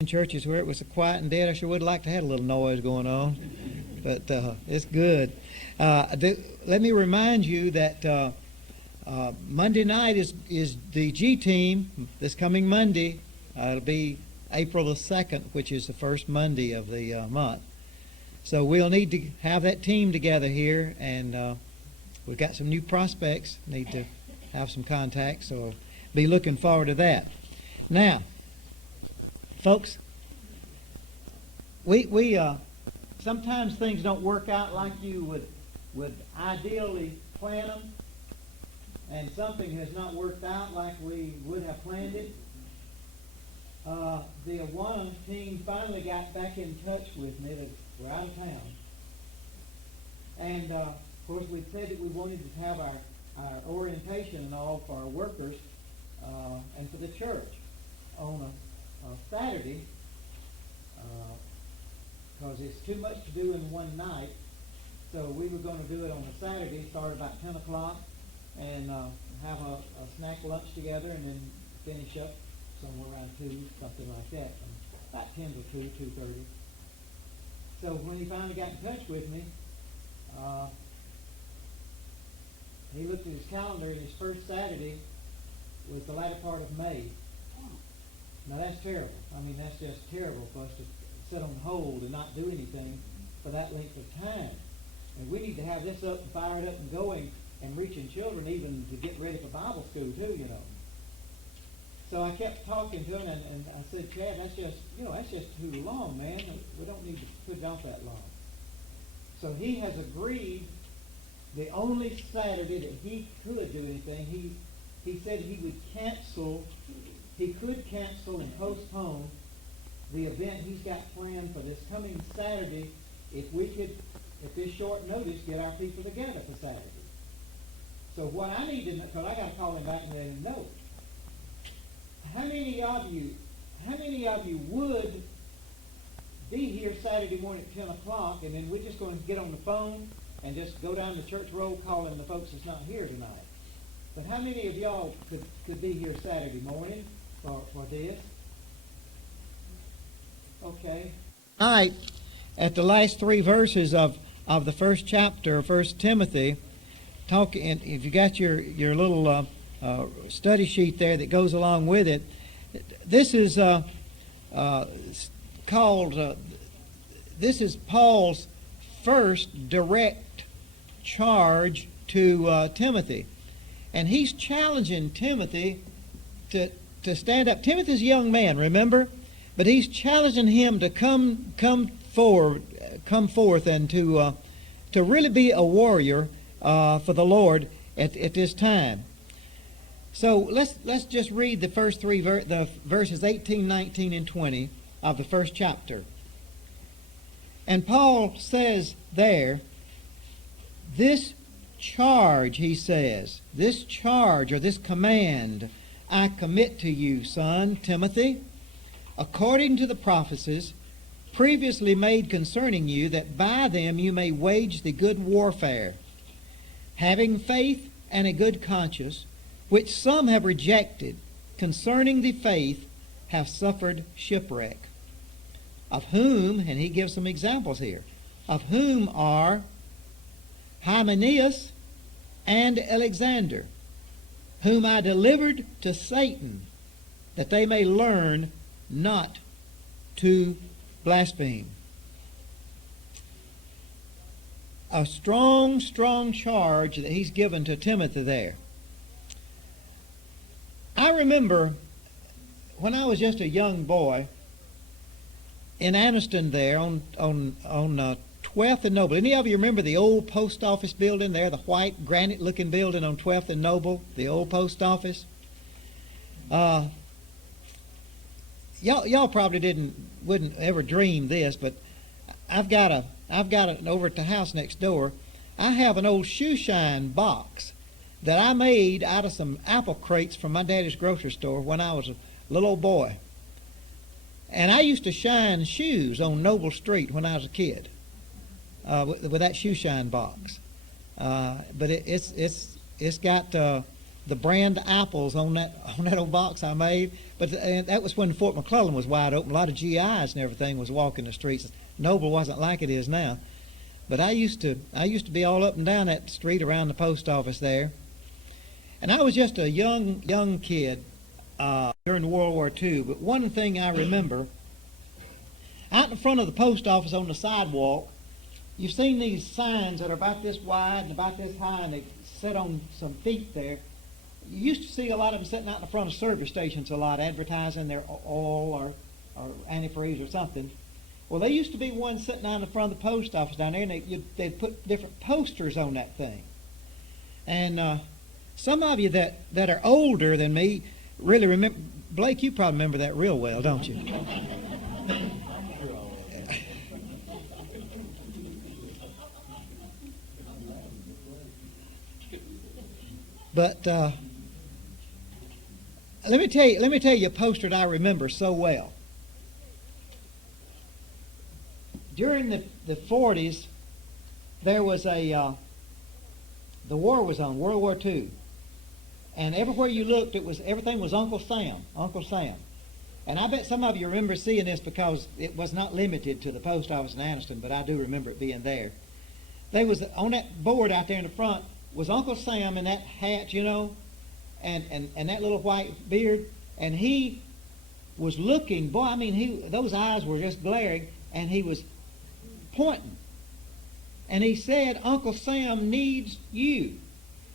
In churches where it was quiet and dead, I sure would like to have a little noise going on, but it's good. Let me remind you that Monday night is the G team. This coming Monday, it'll be April the 2nd, which is the first Monday of the month. So we'll need to have that team together here, and we've got some new prospects. Need to have some contacts, so be looking forward to that. Now, folks, we sometimes things don't work out like you would ideally plan them, and something has not worked out like we would have planned it. The Awana team finally got back in touch with me. We're out of town, and of course we said that we wanted to have our orientation and all for our workers and for the church on a Saturday, because it's too much to do in one night. So we were going to do it on a Saturday, start about 10 o'clock, and have a snack lunch together, and then finish up somewhere around 2, something like that, from about 10 to 2:30. So when he finally got in touch with me, he looked at his calendar, and his first Saturday was the latter part of May. Now that's terrible. I mean, that's just terrible for us to sit on hold and not do anything for that length of time. And we need to have this up and fired up and going and reaching children even to get ready for Bible school too, you know. So I kept talking to him, and I said, Chad, that's just too long, man. We don't need to put it off that long. So he has agreed the only Saturday that he could do anything, he said he would cancel, he could cancel and postpone the event he's got planned for this coming Saturday if we could, at this short notice, get our people together for Saturday. So what I need to know, because I got to call him back and let him know, how many of you would be here Saturday morning at 10 o'clock, and then we're just going to get on the phone and just go down the church roll calling the folks that's not here tonight? But how many of y'all could be here Saturday morning for this? Okay. Tonight, at the last 3 verses of the first chapter of 1 Timothy, and if you got your little study sheet there that goes along with it, this is this is Paul's first direct charge to Timothy, and he's challenging Timothy to stand up. Timothy's a young man, remember, but he's challenging him to come forth and to really be a warrior for the Lord at this time. So let's just read the first 3 the verses 18, 19, and 20 of the first chapter. And Paul says there, this charge, he says, this charge or this command I commit to you, son Timothy, according to the prophecies previously made concerning you, that by them you may wage the good warfare, having faith and a good conscience, which some have rejected, concerning the faith have suffered shipwreck. Of whom, and he gives some examples here, of whom are Hymenaeus and Alexander, whom I delivered to Satan, that they may learn not to blaspheme. A strong, strong charge that he's given to Timothy there. I remember when I was just a young boy in Anniston there on 12th and Noble. Any of you remember the old post office building there, the white granite-looking building on 12th and Noble, the old post office? Y'all probably wouldn't ever dream this, but I've got it over at the house next door. I have an old shoe shine box that I made out of some apple crates from my daddy's grocery store when I was a little old boy. And I used to shine shoes on Noble Street when I was a kid with that shoe shine box. But it's got the brand apples on that old box I made. But and that was when Fort McClellan was wide open. A lot of GIs and everything was walking the streets. Noble wasn't like it is now. But I used to be all up and down that street around the post office there. And I was just a young kid during World War II. But one thing I remember, out in front of the post office on the sidewalk, you've seen these signs that are about this wide and about this high, and they sit on some feet there. You used to see a lot of them sitting out in front of service stations a lot, advertising their oil or antifreeze or something. Well, there used to be one sitting out in front of the post office down there, and they'd put different posters on that thing. And some of you that are older than me really remember. Blake, you probably remember that real well, don't you? But let me tell you a poster that I remember so well. During the 40s, there was the war was on, World War II. And everywhere you looked, everything was Uncle Sam, Uncle Sam. And I bet some of you remember seeing this because it was not limited to the post office in Anniston, but I do remember it being there. They was on that board out there in the front was Uncle Sam in that hat, you know, and that little white beard. And he was looking, boy, I mean, those eyes were just glaring, and he was pointing. And he said, Uncle Sam needs you.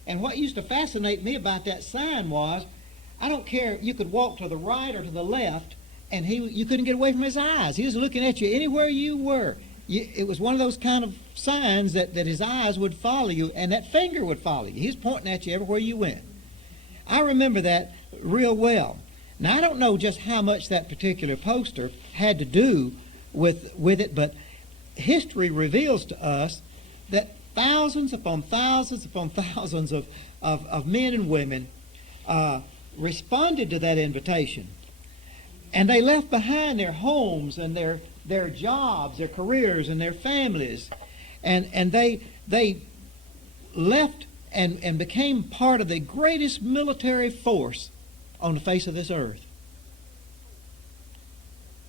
And what used to fascinate me about that sign was, I don't care, you could walk to the right or to the left, and you couldn't get away from his eyes. He was looking at you anywhere you were. It was one of those kind of signs that his eyes would follow you, and that finger would follow you. He was pointing at you everywhere you went. I remember that real well. Now, I don't know just how much that particular poster had to do with it, but history reveals to us that thousands upon thousands upon thousands of men and women responded to that invitation. And they left behind their homes and their jobs, their careers, and their families. And they left and became part of the greatest military force on the face of this earth.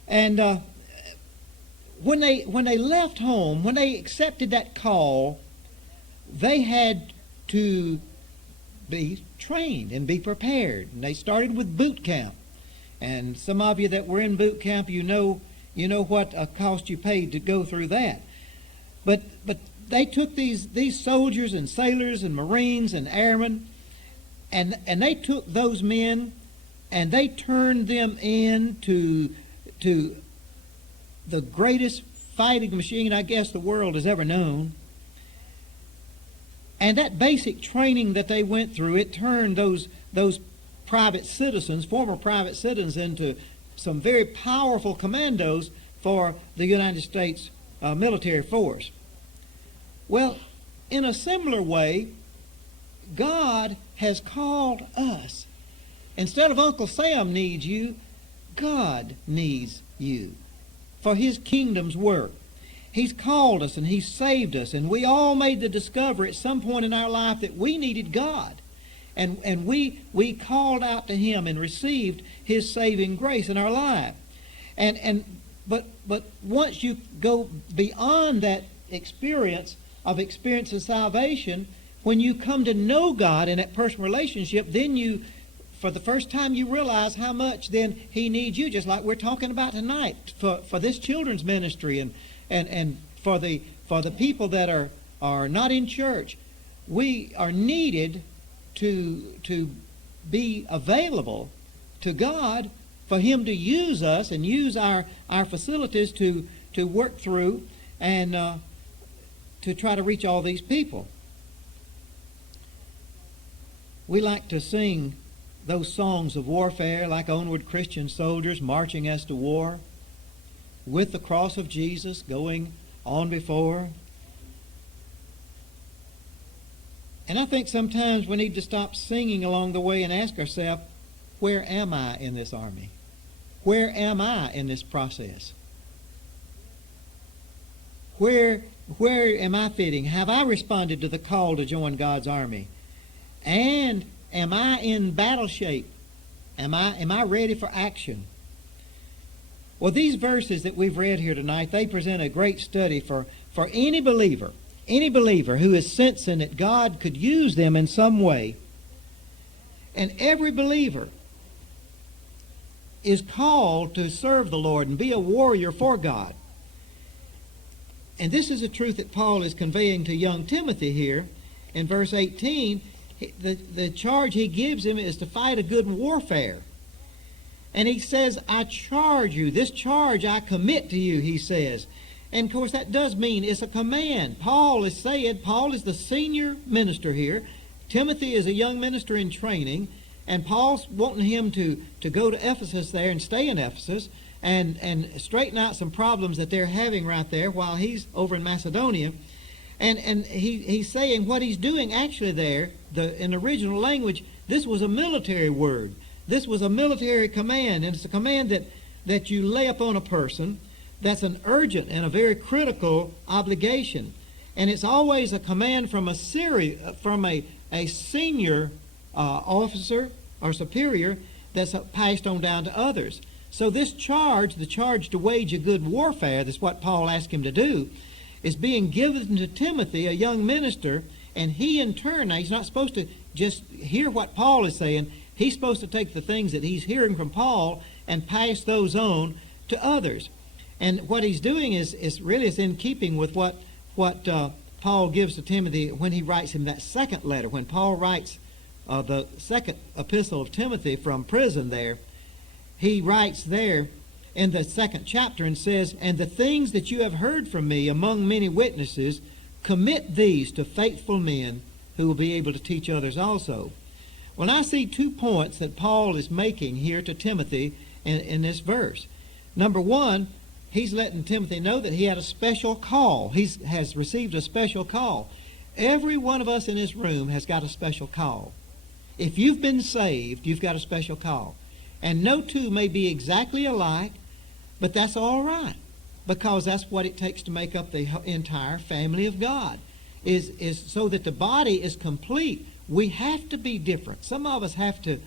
And when they left home, when they accepted that call, they had to be trained and be prepared. And they started with boot camp. And some of you that were in boot camp, you know what cost you paid to go through that. But they took these soldiers and sailors and Marines and airmen, and they took those men and they turned them into the greatest fighting machine I guess the world has ever known. And that basic training that they went through, it turned those private citizens, former private citizens, into some very powerful commandos for the United States military force. Well, in a similar way, God has called us. Instead of Uncle Sam needs you, God needs you for His kingdom's work. He's called us and He's saved us, and we all made the discovery at some point in our life that we needed God. And we called out to Him and received His saving grace in our life. But once you go beyond that experience of experiencing salvation, when you come to know God in that personal relationship, then for the first time you realize how much then He needs you, just like we're talking about tonight for this children's ministry and for the people that are not in church. We are needed to be available to God for Him to use us and use our facilities to work through and to try to reach all these people. We like to sing those songs of warfare like Onward Christian Soldiers marching us to war, with the cross of Jesus going on before. And I think sometimes we need to stop singing along the way and ask ourselves, where am I in this army? Where am I in this process? Where am I fitting? Have I responded to the call to join God's army? And am I in battle shape? Am I ready for action? Well, these verses that we've read here tonight, they present a great study for any believer who is sensing that God could use them in some way. And every believer is called to serve the Lord and be a warrior for God. And this is a truth that Paul is conveying to young Timothy here. In verse 18, the charge he gives him is to fight a good warfare. And he says, I charge you, this charge I commit to you, he says. And of course that does mean it's a command. Paul is the senior minister here. Timothy is a young minister in training. And Paul's wanting him to go to Ephesus there and stay in Ephesus and straighten out some problems that they're having right there while he's over in Macedonia. And he's saying what he's doing actually there, in the original language, this was a military word. This was a military command, and it's a command that you lay upon a person that's an urgent and a very critical obligation. And it's always a command from a senior officer or superior that's passed on down to others. So this charge, the charge to wage a good warfare, that's what Paul asked him to do, is being given to Timothy, a young minister, and he in turn, now he's not supposed to just hear what Paul is saying. He's supposed to take the things that he's hearing from Paul and pass those on to others. And what he's doing is in keeping with what Paul gives to Timothy when he writes him that second letter. When Paul writes the second epistle of Timothy from prison there, he writes there in the second chapter and says, and the things that you have heard from me among many witnesses, commit these to faithful men who will be able to teach others also. Well, I see 2 points that Paul is making here to Timothy in this verse. Number one, he's letting Timothy know that he had a special call. He has received a special call. Every one of us in this room has got a special call. If you've been saved, you've got a special call. And no two may be exactly alike, but that's all right, because that's what it takes to make up the entire family of God, is so that the body is complete. We have to be different. Some of us have to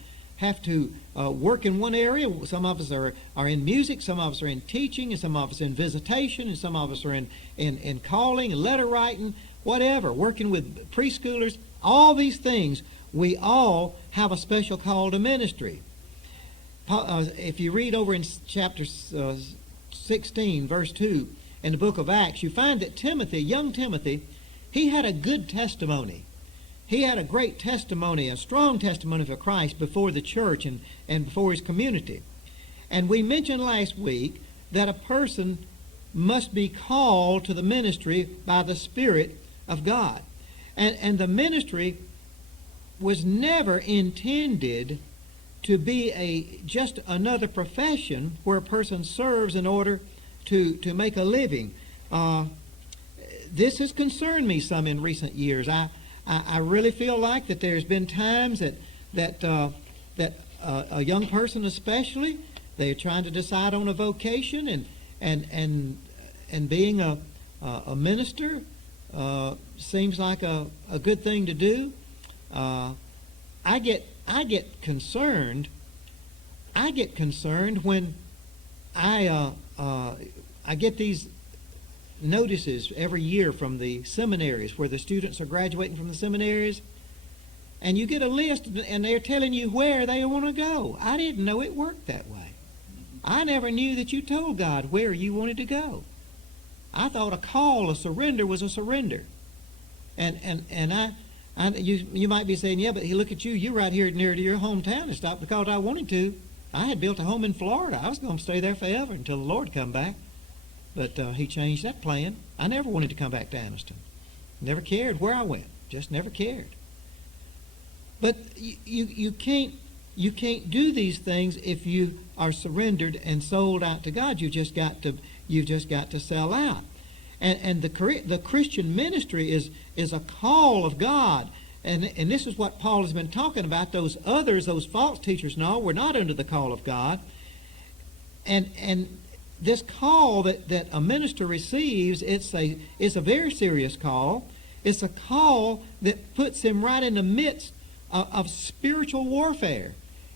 work in one area. Some of us are in music. Some of us are in teaching. And some of us in visitation. And some of us are in calling and letter writing, whatever, working with preschoolers. All these things, we all have a special call to ministry. If you read over in chapter 16, verse 2, in the book of Acts, you find that Timothy, young Timothy, he had a good testimony. He had a great testimony, a strong testimony for Christ before the church and before his community. And we mentioned last week that a person must be called to the ministry by the Spirit of God. And the ministry was never intended to be just another profession where a person serves in order to make a living. This has concerned me some in recent years. I really feel like that there's been times that a young person especially, they're trying to decide on a vocation, and being a minister seems like a good thing to do. I get concerned. I get concerned when I get these notices every year from the seminaries where the students are graduating from the seminaries, and you get a list and they're telling you where they want to go. I didn't know it worked that way. I never knew that you told God where you wanted to go. I thought a call, a surrender was a surrender. And you might be saying, yeah, but look at you, you're right here near to your hometown and stopped because I wanted to. I had built a home in Florida. I was going to stay there forever until the Lord come back. But he changed that plan. I never wanted to come back to Anniston. Never cared where I went. Just never cared. But you can't do these things if you are surrendered and sold out to God. You've just got to sell out. And the Christian ministry is a call of God. And this is what Paul has been talking about. Those others, those false teachers, no, we're not under the call of God. And this call that a minister receives, it's a very serious call. It's a call that puts him right in the midst of spiritual warfare.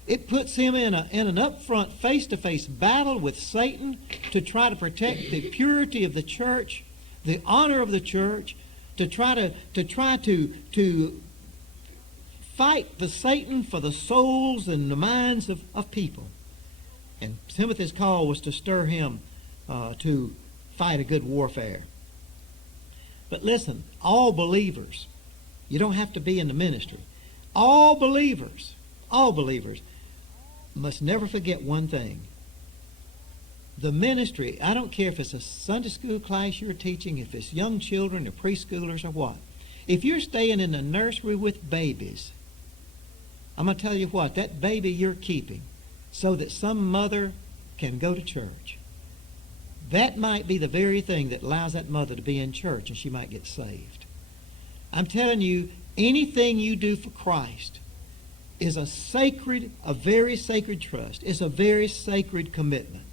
It puts him in an upfront, face-to-face battle with Satan to try to protect the purity of the church, the honor of the church, to try to fight the Satan for the souls and the minds of people. And Timothy's call was to stir him to fight a good warfare. But listen, all believers, you don't have to be in the ministry. All believers must never forget one thing. The ministry, I don't care if it's a Sunday school class you're teaching, if it's young children or preschoolers or what. If you're staying in the nursery with babies, I'm going to tell you what, that baby you're keeping so that some mother can go to church, that might be the very thing that allows that mother to be in church and she might get saved. I'm telling you, anything you do for Christ is a very sacred trust. It's a very sacred commitment.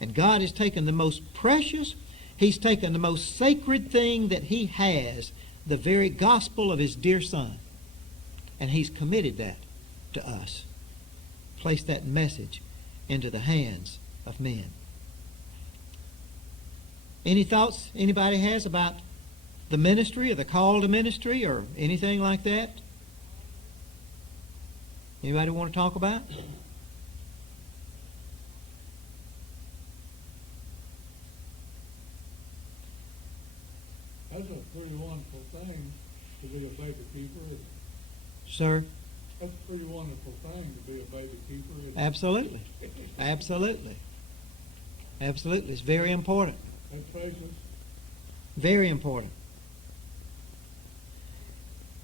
And God has taken the most precious, He's taken the most sacred thing that He has, the very gospel of His dear Son, and He's committed that to us. Placed that message into the hands of men. Any thoughts anybody has about the ministry or the call to ministry or anything like that? Anybody want to talk about? That's a pretty wonderful thing to be a baby keeper, isn't it? Sir? That's a pretty wonderful thing to be a baby keeper, isn't it? Absolutely. Absolutely. Absolutely. It's very important. That's precious. Very important.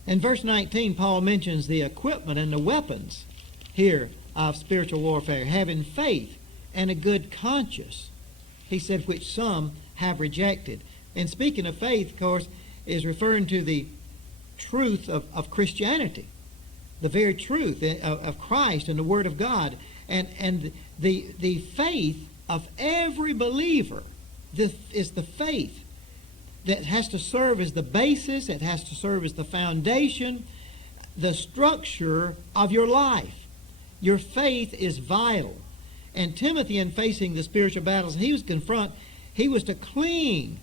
In verse 19, Paul mentions the equipment and the weapons here of spiritual warfare, having faith and a good conscience, he said, which some have rejected. And speaking of faith, of course, is referring to the truth of Christianity, the very truth of Christ and the Word of God, and the faith of every believer. This is the faith that has to serve as the basis, it has to serve as the foundation, the structure of your life. Your faith is vital. And Timothy, in facing the spiritual battles he was he was to cling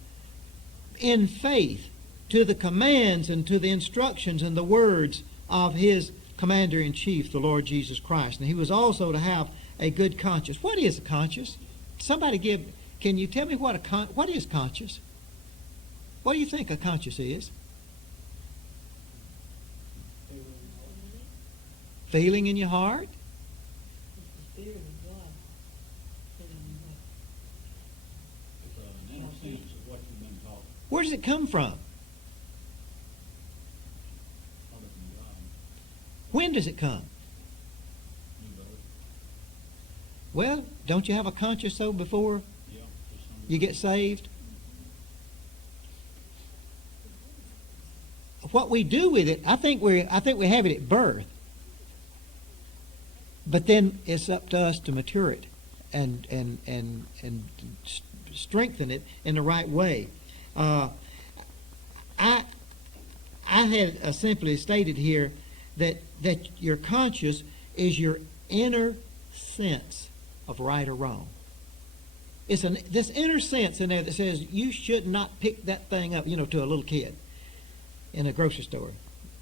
in faith to the commands and to the instructions and the words of his Commander-in-Chief, the Lord Jesus Christ. And he was also to have a good conscience. What is a conscience? Can you tell me what is conscience? What do you think a conscience is? Feeling in your heart? It's an inner sense of what you've been taught. Where does it come from? Other than God. When does it come? You know it. Well, don't you have a conscience though before Yeah. To some you get saved? What we do with it, I think we have it at birth. But then it's up to us to mature it and strengthen it in the right way. I had simply stated here that your conscience is your inner sense of right or wrong. It's this inner sense in there that says you should not pick that thing up, to a little kid in a grocery store.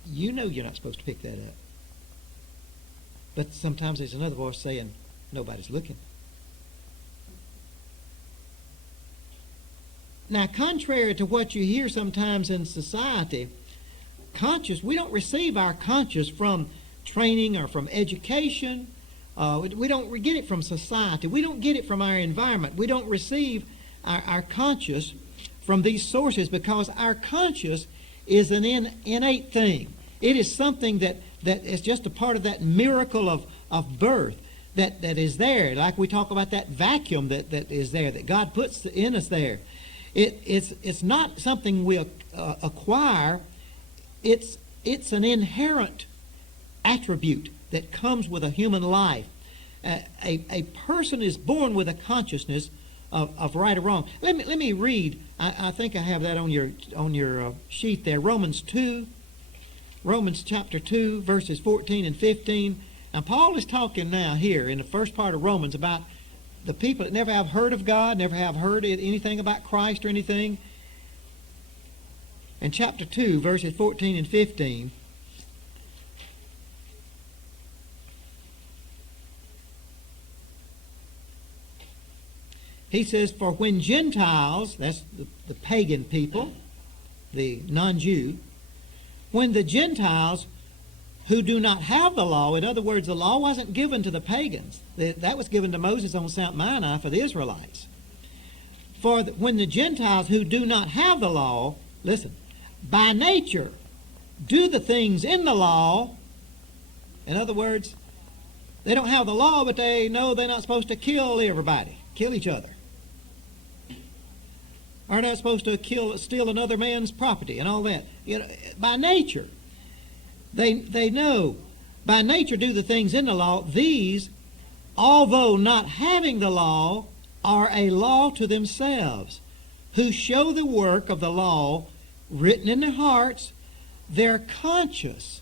You know you're not supposed to pick that up. But sometimes there's another voice saying, nobody's looking. Now, contrary to what you hear sometimes in society, we don't receive our conscience from training or from education. We don't get it from society. We don't get it from our environment. We don't receive our conscience from these sources because our conscience is an innate thing. It is something that is just a part of that miracle of birth that is there. Like we talk about that vacuum that is there, that God puts in us there. It's not something we acquire. It's an inherent attribute that comes with a human life. A person is born with a consciousness of right or wrong. Let me read. I think I have that on your sheet there. Romans 2, Romans chapter 2, verses 14 and 15. Now, Paul is talking now here in the first part of Romans about the people that never have heard of God, never have heard anything about Christ or anything. In chapter 2, verses 14 and 15, he says, "For when Gentiles," that's the pagan people, the non-Jew, when the Gentiles who do not have the law, in other words, the law wasn't given to the pagans. That was given to Moses on Mount Sinai for the Israelites. When the Gentiles who do not have the law, listen, by nature do the things in the law, in other words, they don't have the law, but they know they're not supposed to kill everybody, kill each other. Are not supposed to steal another man's property and all that. You know, by nature, they know. By nature do the things in the law. These, although not having the law, are a law to themselves, who show the work of the law written in their hearts, their conscience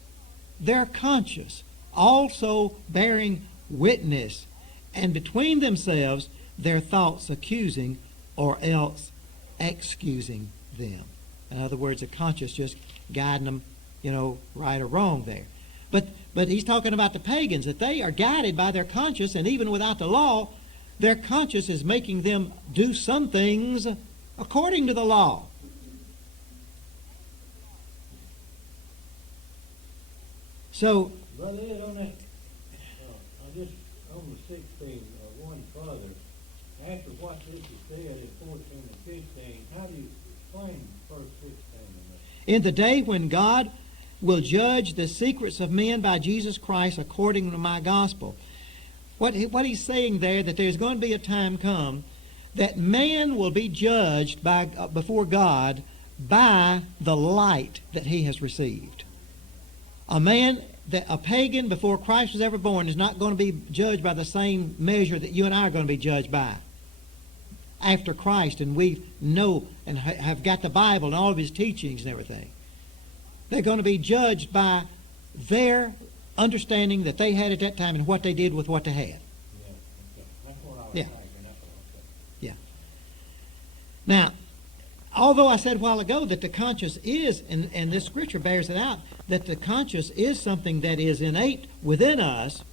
also bearing witness, and between themselves their thoughts accusing or else excusing them. In other words, a conscience just guiding them, right or wrong there. But he's talking about the pagans, that they are guided by their conscience, and even without the law, their conscience is making them do some things according to the law. So, Brother Ed, on that, on the 16, one further, after what this is said in 14 and 15, how do you explain verse 16 in that? "In the day when God will judge the secrets of men by Jesus Christ according to my gospel." What he's saying there, that there's going to be a time come that man will be judged before God by the light that he has received. A pagan before Christ was ever born is not going to be judged by the same measure that you and I are going to be judged by after Christ, and we know and have got the Bible and all of his teachings and everything. They're going to be judged by their understanding that they had at that time and what they did with what they had. Yeah, okay. That's what I was Yeah. thinking. That's what I was Yeah. saying. Now, although I said a while ago that the conscience is, and this scripture bears it out, that the conscience is something that is innate within us,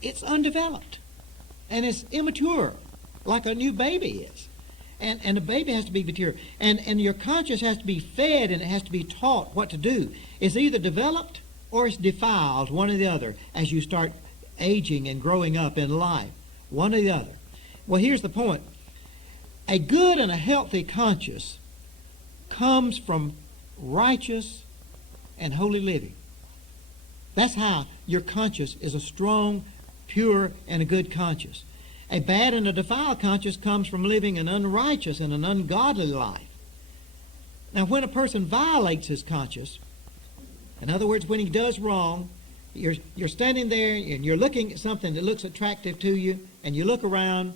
it's undeveloped and it's immature, like a new baby is. And a baby has to be mature. And your conscience has to be fed, and it has to be taught what to do. It's either developed or it's defiled, one or the other, as you start aging and growing up in life. One or the other. Well, here's the point. A good and a healthy conscience comes from righteous and holy living. That's how your conscience is a strong, pure, and a good conscience. A bad and a defiled conscience comes from living an unrighteous and an ungodly life. Now, when a person violates his conscience, in other words, when he does wrong, you're standing there and you're looking at something that looks attractive to you, and you look around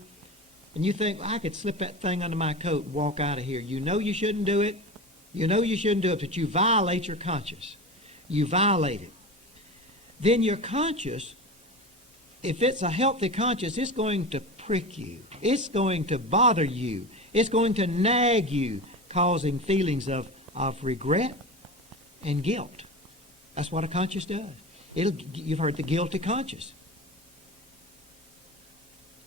and you think, I could slip that thing under my coat and walk out of here. You know you shouldn't do it. You know you shouldn't do it, but you violate your conscience. You violate it. Then your conscience, if it's a healthy conscience, it's going to prick you. It's going to bother you. It's going to nag you, causing feelings of regret and guilt. That's what a conscience does. You've heard the guilty conscience.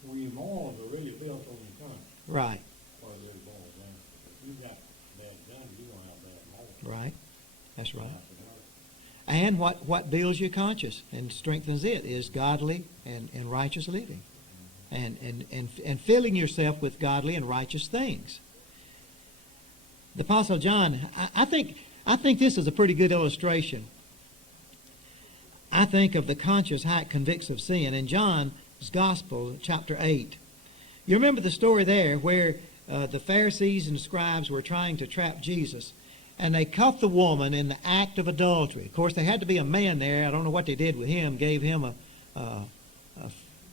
Well, your morals are really built on your conscience. Right, Or it really boils down. If you've got bad guns, you're going to have bad morals. right. That's right. And what builds your conscience and strengthens it is godly and righteous living. And filling yourself with godly and righteous things. The Apostle John, I think this is a pretty good illustration. I think of the conscience, how it convicts of sin. In John's Gospel, chapter 8, you remember the story there where the Pharisees and scribes were trying to trap Jesus. And they caught the woman in the act of adultery. Of course, there had to be a man there. I don't know what they did with him. Gave him a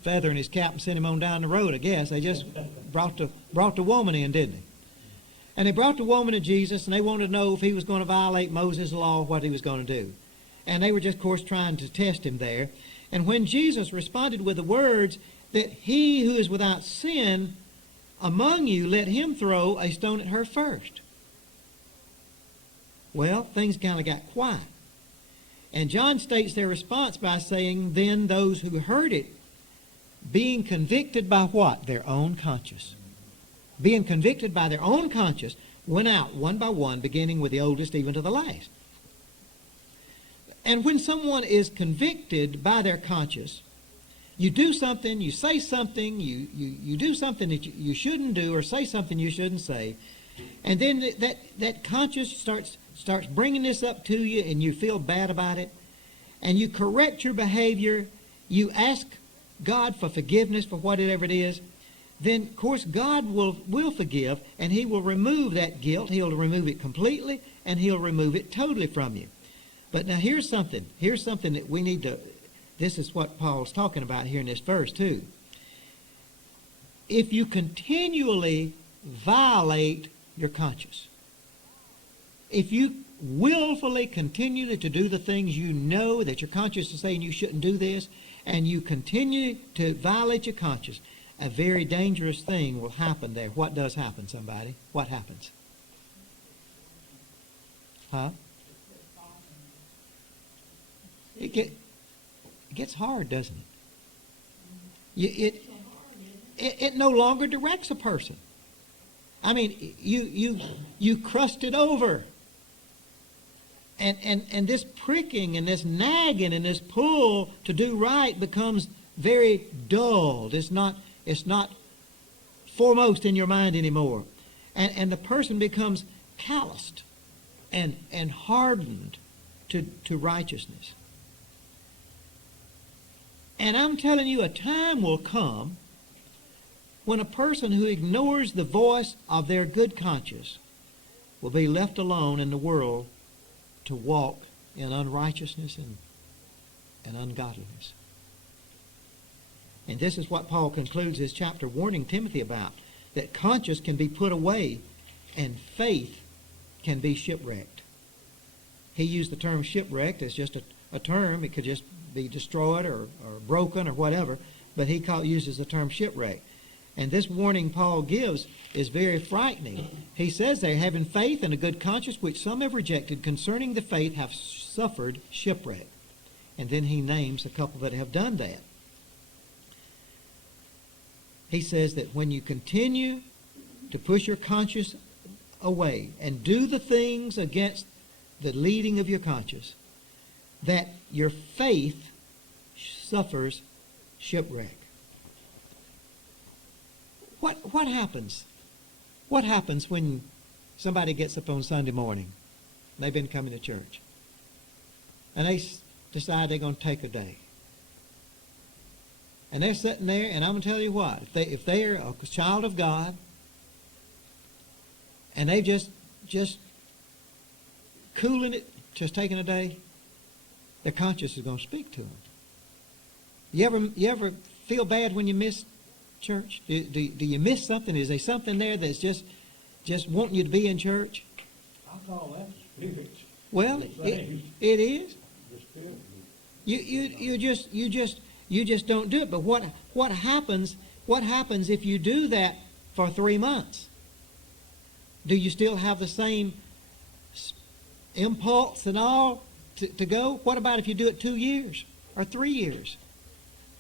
feather in his cap and sent him on down the road, I guess. They just brought the woman in, didn't they? And they brought the woman to Jesus, and they wanted to know if he was going to violate Moses' law, what he was going to do. And they were just, of course, trying to test him there. And when Jesus responded with the words that he who is without sin among you, let him throw a stone at her first. Well, things kind of got quiet. And John states their response by saying, then those who heard it, being convicted by what? Their own conscience. Being convicted by their own conscience, went out one by one, beginning with the oldest even to the last. And when someone is convicted by their conscience, you do something, you say something, you do something that you shouldn't do, or say something you shouldn't say, and then that conscience starts bringing this up to you, and you feel bad about it, and you correct your behavior, you ask God for forgiveness for whatever it is, then, of course, God will forgive, and he will remove that guilt. He'll remove it completely, and he'll remove it totally from you. But now here's something that we need to, this is what Paul's talking about here in this verse too. If you continually violate your conscience, if you willfully continue to do the things you know that your conscience is saying you shouldn't do this, and you continue to violate your conscience, a very dangerous thing will happen there. What does happen, somebody? What happens? Huh? It gets hard, doesn't it? It no longer directs a person. I mean, you crust it over. And this pricking and this nagging and this pull to do right becomes very dulled. It's not foremost in your mind anymore. And the person becomes calloused and hardened to righteousness. And I'm telling you, a time will come when a person who ignores the voice of their good conscience will be left alone in the world to walk in unrighteousness and ungodliness. And this is what Paul concludes his chapter warning Timothy about, that conscience can be put away and faith can be shipwrecked. He used the term shipwrecked as just a term. It could just be destroyed or broken or whatever, but he uses the term shipwreck. And this warning Paul gives is very frightening. He says there, having faith and a good conscience, which some have rejected, concerning the faith have suffered shipwreck. And then he names a couple that have done that. He says that when you continue to push your conscience away and do the things against the leading of your conscience, that your faith suffers shipwreck. What happens? What happens when somebody gets up on Sunday morning? They've been coming to church. And they decide they're going to take a day. And they're sitting there, and I'm going to tell you what, if they're a child of God, and they've just cooling it, just taking a day, their conscience is going to speak to them. You ever feel bad when you miss church? Do you miss something? Is there something there that's just wanting you to be in church? I call that the spirit. Well, it is. The spirit. You just don't do it. But what happens if you do that for 3 months? Do you still have the same impulse and all to go? What about if you do it 2 years or 3 years?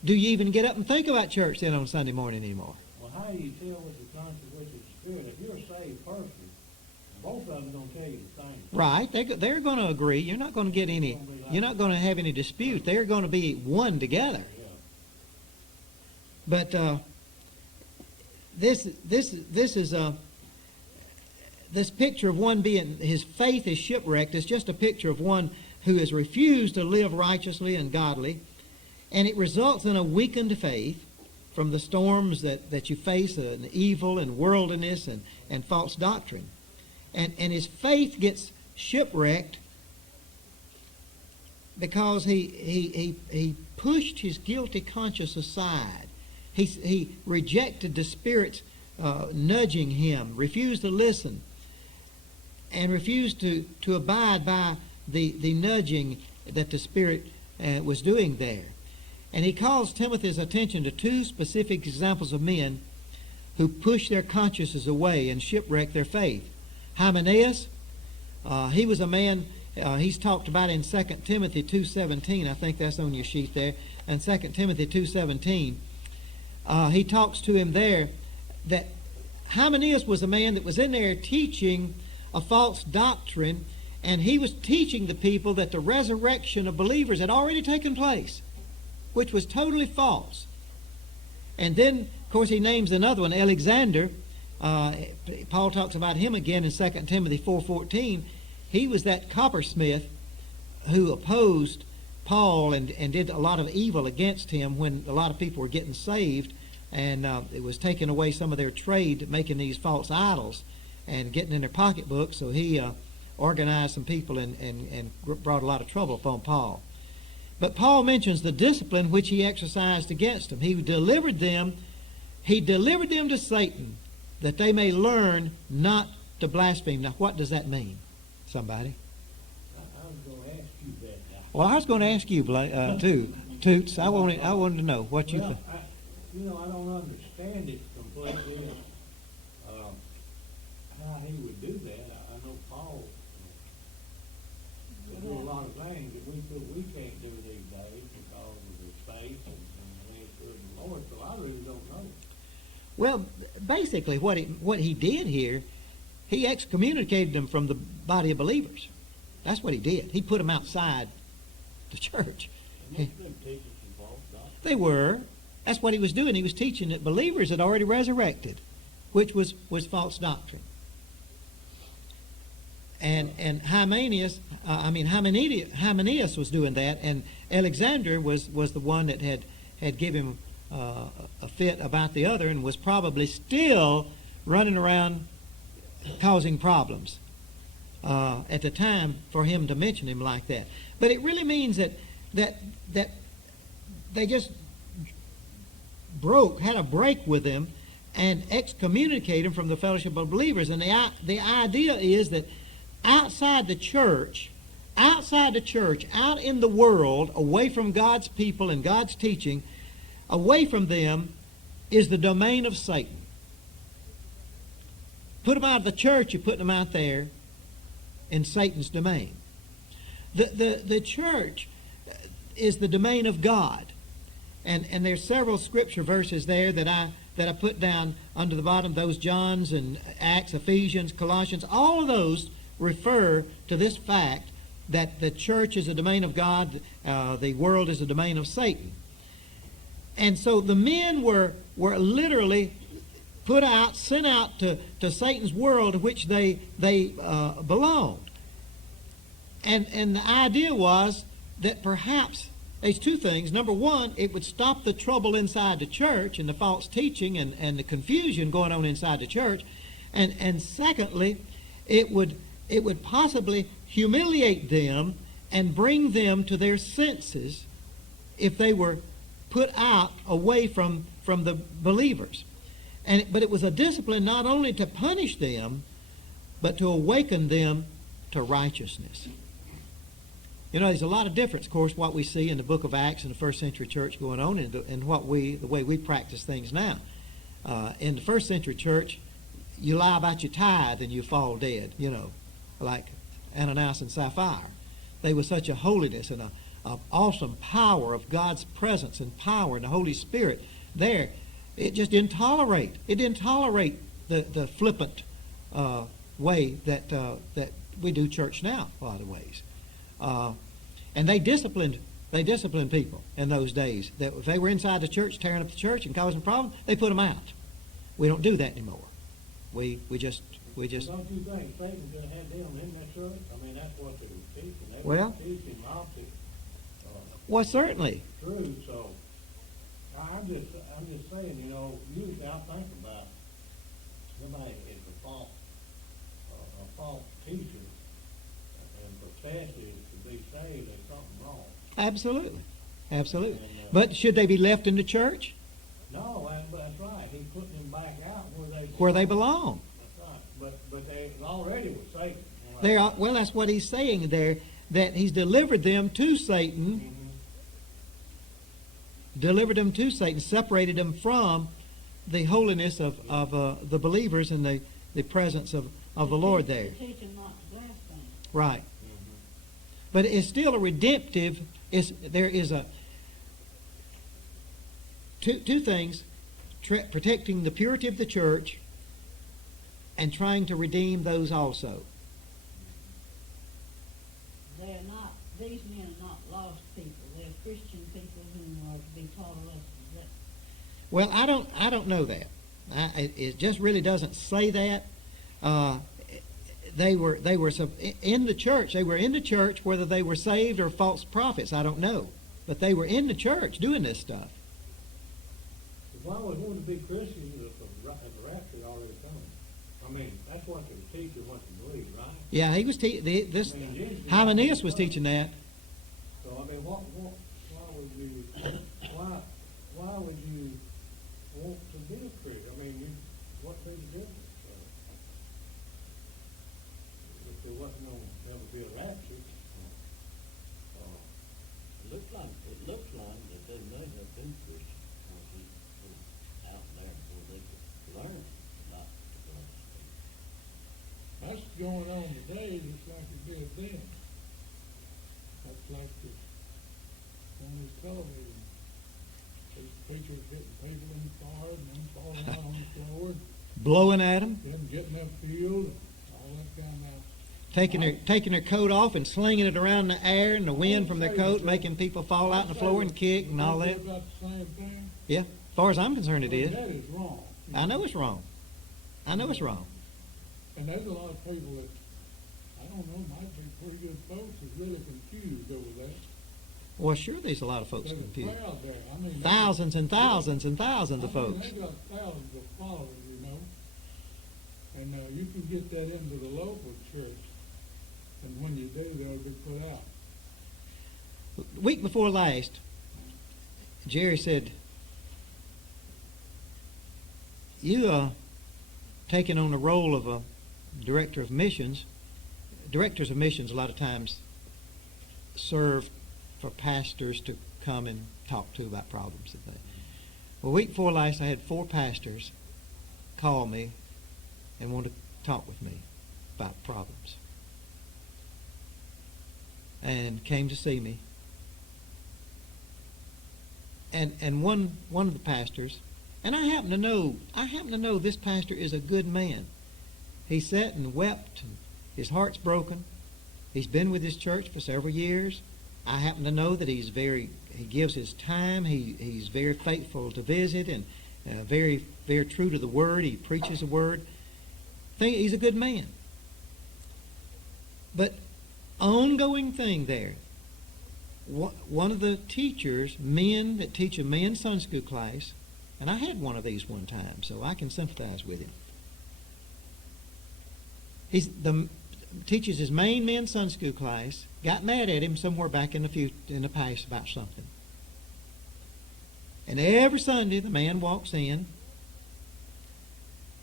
Do you even get up and think about church then on Sunday morning anymore? Well, how do you tell with the conscience which is the spirit? If you're a saved person, both of them are going to tell you the same thing. Right. They're going to agree. You're not going to get any. You're not going to have any dispute. They're going to be one together. Yeah. But this is this picture of one being his faith is shipwrecked is just a picture of one who has refused to live righteously and godly, and it results in a weakened faith from the storms that you face, and evil and worldliness and false doctrine. And his faith gets shipwrecked because he pushed his guilty conscience aside. He rejected the Spirit's nudging him, refused to listen, and refused to abide by the nudging that the Spirit was doing there. And he calls Timothy's attention to two specific examples of men who push their consciences away and shipwreck their faith. Hymenaeus, he was a man, he's talked about in 2 Timothy 2:17. I think that's on your sheet there. And 2 Timothy 2:17, he talks to him there that Hymenaeus was a man that was in there teaching a false doctrine, and he was teaching the people that the resurrection of believers had already taken place, which was totally false. And then, of course, he names another one, Alexander. Paul talks about him again in 2 Timothy 4:14. He was that coppersmith who opposed Paul and did a lot of evil against him when a lot of people were getting saved, and it was taking away some of their trade, making these false idols and getting in their pocketbooks. So he organized some people and brought a lot of trouble upon Paul. But Paul mentions the discipline which he exercised against them. He delivered them to Satan, that they may learn not to blaspheme. Now, what does that mean? Somebody? I was going to ask you that now. Well, I was going to ask you, too, Toots. I wanted to know what you Well, think. I don't understand it completely, how he would do that. I know Paul would do a lot of things that we can't do these days because of his faith and the ministry of the Lord, so I really don't know. Well, basically, what he did here, he excommunicated them from the body of believers. That's what he did. He put them outside the church. And most of them teaching some false doctrine. They were. That's what he was doing. He was teaching that believers had already resurrected, which was false doctrine. And Hymenaeus was doing that, and Alexander was the one that had given him a fit about the other, and was probably still running around causing problems at the time for him to mention him like that. But it really means that they just had a break with him and excommunicated him from the fellowship of believers. And the idea is that outside the church, out in the world, away from God's people and God's teaching, away from them is the domain of Satan. Put them out of the church, you put them out there in Satan's domain. The church is the domain of God. And there's several scripture verses there that I put down under the bottom, those Johns and Acts, Ephesians, Colossians. All of those refer to this fact that the church is a domain of God, the world is a domain of Satan. And so the men were literally sent out to Satan's world, to which they belonged. And the idea was that perhaps there's two things. Number one, it would stop the trouble inside the church and the false teaching and the confusion going on inside the church. And secondly, it would possibly humiliate them and bring them to their senses if they were put out away from the believers. But it was a discipline not only to punish them, but to awaken them to righteousness. You know, there's a lot of difference, of course, what we see in the book of Acts in the first century church going on and the way we practice things now. In the first century church, you lie about your tithe and you fall dead, like Ananias and Sapphira. They were such a holiness and an awesome power of God's presence and power and the Holy Spirit there. It just didn't tolerate. It didn't tolerate the flippant way that we do church now, a lot of ways. And they disciplined people in those days. That if they were inside the church, tearing up the church and causing problems, they put them out. We don't do that anymore. We just. Don't you think Satan could have had them in that church? I mean, that's what they were teaching. They Well, were teaching opposite. Well, certainly. True. So I'm just saying, usually I think about somebody is a false teacher and professes to be saved. There's something wrong. Absolutely. Absolutely. And, But should they be left in the church? No, that's right. He's putting them back out where they Where they belong. That's right. But they already were Satan. They are, well, that's what he's saying there, that he's delivered them to Satan, separated them from the holiness of the believers and the presence of the Lord there. Teach them not to blaspheme. Right. But it's still a redemptive, there is two things, protecting the purity of the church and trying to redeem those also. They're not, these men are not lost people. They're Christian people who are to be taught a lesson. Well, I don't know that. It just really doesn't say that. They were in the church. They were in the church, whether they were saved or false prophets, I don't know. But they were in the church doing this stuff. Why would one be Christians if the rapture had already come? I mean, that's what they teach and what they believe, right? Yeah, he was Hymenaeus was teaching that. So I mean, why would you want to be a Christian? I mean, what made the difference? If there wasn't going to ever be a rapture, It looks like that they may have been Christians when he was out there where they could learn not to blaspheme. That's going on today just like it did then. That's like on this television. These preachers hitting people in the forehead and them falling out on the floor and Blowing at them, them getting upfield and all that kind of. taking their coat off and slinging it around in the air and the wind from their coat, making people fall out on the floor and kick and all that. About the same thing. Yeah, as far as I'm concerned, it is. That is wrong. I know it's wrong. I know it's wrong. And there's a lot of people that, I don't know, might be pretty good folks that's really confused over that. Well, sure, there's a lot of folks There's a confused. crowd there. I mean, Thousands and thousands and thousands of I mean, folks. they got thousands of followers, you know. And you can get that into the local church. And when you do, they'll be put out. Week before last, Jerry said, you taking on the role of a director of missions. Directors of missions a lot of times serve for pastors to come and talk to about problems. Well, week before last, I had 4 pastors call me and want to talk with me about problems. And came to see me. And one of the pastors, and I happen to know this pastor is a good man. He sat and wept, and his heart's broken. He's been with his church for several years. I happen to know that he gives his time. He's very faithful to visit and very, very true to the word. He preaches the word. He's a good man. But ongoing thing there. One of the teachers, men that teach a men's Sunday school class, and I had one of these one time, so I can sympathize with him. Teaches his main men's Sunday school class, got mad at him somewhere back in the past about something. And every Sunday the man walks in,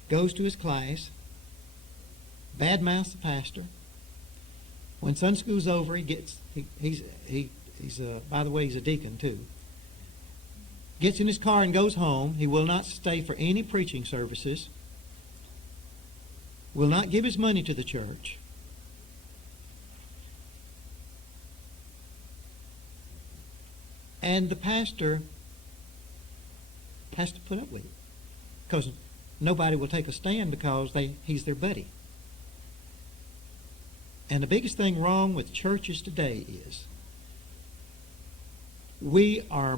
goes to his class, badmouths the pastor. When Sunday school's over, he's by the way, he's a deacon too. Gets in his car and goes home. He will not stay for any preaching services. Will not give his money to the church. And the pastor has to put up with it. Because nobody will take a stand because he's their buddy. And the biggest thing wrong with churches today is we are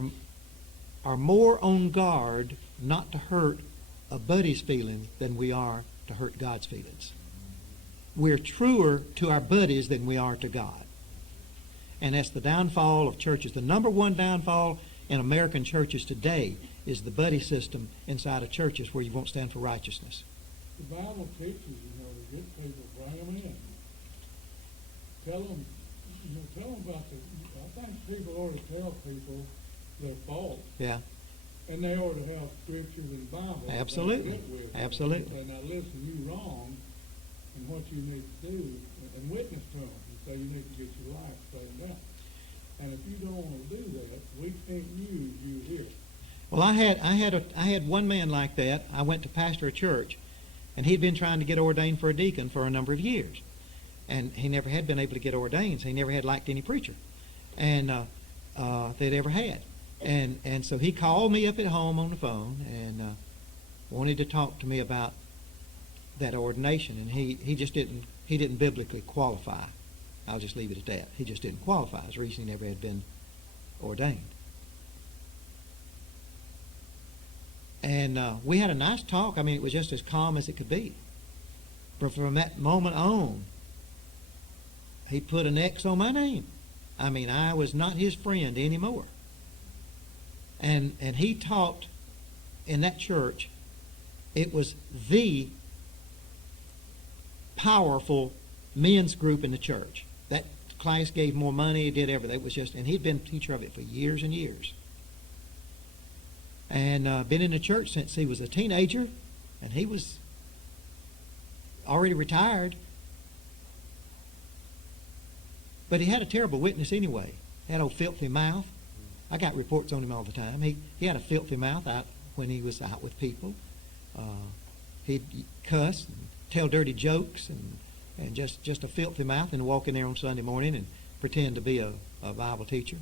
more on guard not to hurt a buddy's feeling than we are to hurt God's feelings. We're truer to our buddies than we are to God. And that's the downfall of churches. The number one downfall in American churches today is the buddy system inside of churches where you won't stand for righteousness. The Bible teaches, the good people, bring them in. Tell them about I think people ought to tell people their faults. Yeah. And they ought to have scriptures and Bible. Absolutely. Absolutely. Say, now listen, you wrong. and what you need to do, and witness to them, and say you need to get your life straightened out. And if you don't want to do that, we can't use you here. Well, I had one man like that. I went to pastor a church, and he'd been trying to get ordained for a deacon for a number of years, and he never had been able to get ordained. So he never had liked any preacher, and they'd ever had. And so he called me up at home on the phone and wanted to talk to me about that ordination, and he just didn't biblically qualify. I'll just leave it at that. He just didn't qualify. As reason he never had been ordained. And we had a nice talk. I mean, it was just as calm as it could be. But from that moment on, he put an X on my name. I mean, I was not his friend anymore. And he taught in that church. It was the powerful men's group in the church. That class gave more money, did everything. It was just, and he'd been a teacher of it for years and years. And been in the church since he was a teenager, and he was already retired. But he had a terrible witness anyway. He had old filthy mouth. I got reports on him all the time. He had a filthy mouth out when he was out with people. He'd cuss and tell dirty jokes and just a filthy mouth, and walk in there on Sunday morning and pretend to be a Bible teacher.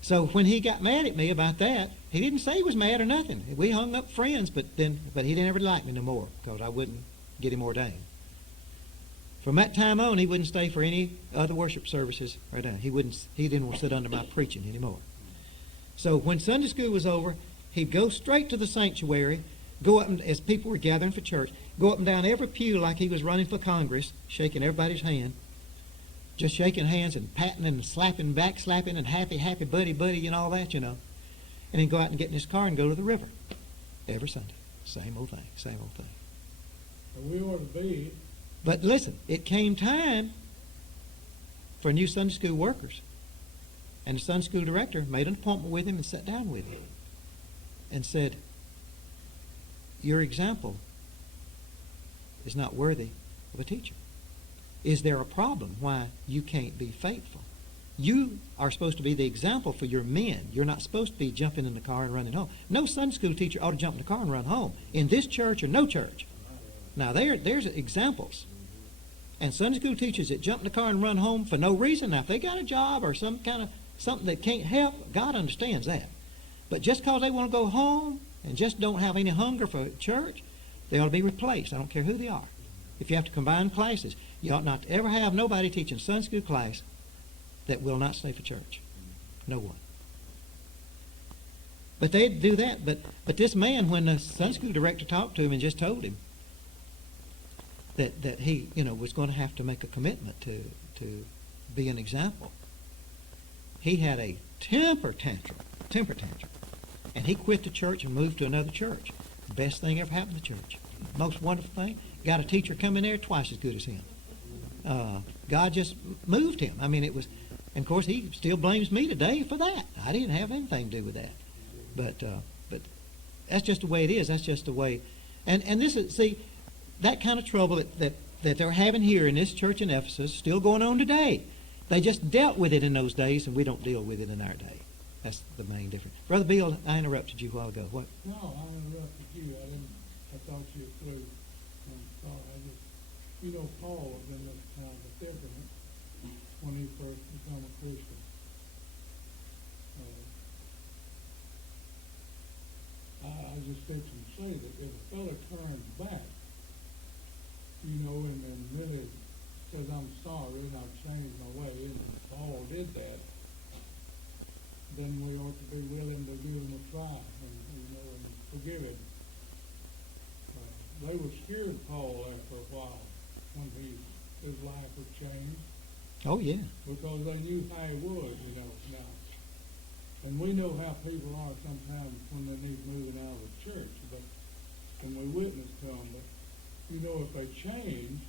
So when he got mad at me about that, he didn't say he was mad or nothing. We hung up friends, but he didn't ever like me no more because I wouldn't get him ordained. From that time on, he wouldn't stay for any other worship services right now. He didn't want to sit under my preaching anymore. So when Sunday school was over, he'd go straight to the sanctuary, go up, and, as people were gathering for church, go up and down every pew like he was running for Congress, shaking everybody's hand, just shaking hands and patting and slapping, back slapping, and happy, happy, buddy, buddy, and all that, And then go out and get in his car and go to the river every Sunday. Same old thing, same old thing. And we ought to be. But listen, it came time for new Sunday school workers. And the Sunday school director made an appointment with him and sat down with him and said, your example is not worthy of a teacher. Is there a problem why you can't be faithful? You are supposed to be the example for your men. You're not supposed to be jumping in the car and running home. No Sunday school teacher ought to jump in the car and run home, in this church or no church. Now, there's examples. And Sunday school teachers that jump in the car and run home for no reason, now if they got a job or some kind of something that can't help, God understands that. But just because they want to go home and just don't have any hunger for church, they ought to be replaced. I don't care who they are. If you have to combine classes, you ought not to ever have nobody teaching Sunday school class that will not stay for church. No one. But they'd do that. But this man, when the Sunday school director talked to him and just told him that he, was going to have to make a commitment to be an example, he had a temper tantrum. And he quit the church and moved to another church. Best thing ever happened to the church. Most wonderful thing. Got a teacher come in there twice as good as him. God just moved him. I mean, it was, and of course, he still blames me today for that. I didn't have anything to do with that. But that's just the way it is. That's just the way. And this is, see, that kind of trouble that they're having here in this church in Ephesus, still going on today. They just dealt with it in those days, and we don't deal with it in our day. That's the main difference. Brother Bill, I interrupted you a while ago. What? No, I interrupted you. I thought you were through. I'm sorry. Paul was in this kind of predicament when he first became a Christian. I just fixed to say that if a fellow turns back, and really says, I'm sorry and I've changed my way, and Paul did that, then we ought to be willing to give him a try and forgive him. They were scared of Paul after a while when his life was changed. Oh, yeah. Because they knew how he was, now. And we know how people are sometimes when they need moving out of the church, and we witness to them. But, if they change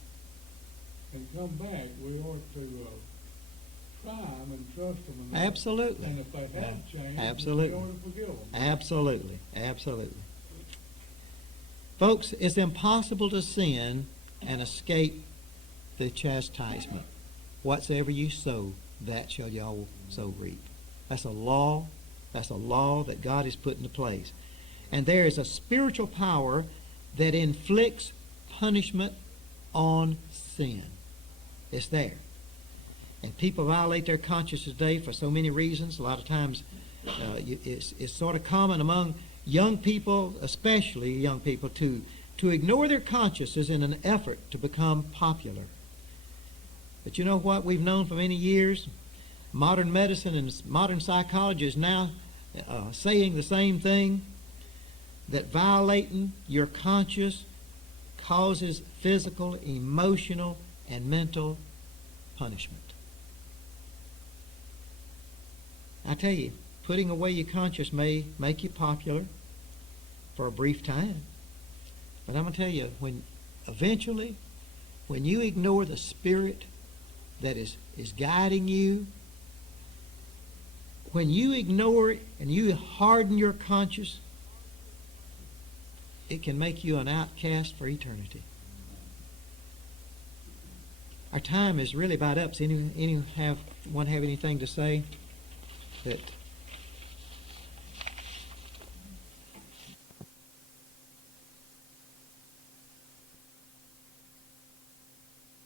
and come back, we ought to try them and trust them. Absolutely. And if they have changed, absolutely, we ought to forgive them. Absolutely. Folks, it's impossible to sin and escape the chastisement. Whatsoever you sow, that shall you also reap. That's a law. That's a law that God has put into place. And there is a spiritual power that inflicts punishment on sin. It's there. And people violate their conscience today for so many reasons. A lot of times it's sort of common among young people, especially young people, to ignore their consciences in an effort to become popular. But you know what we've known for many years? Modern medicine and modern psychology is now saying the same thing, that violating your conscience causes physical, emotional, and mental punishment. I tell you, putting away your conscience may make you popular for a brief time. But I'm going to tell you, when you ignore the Spirit that is guiding you, when you ignore it and you harden your conscience, it can make you an outcast for eternity. Our time is really about up. Does anyone have anything to say? That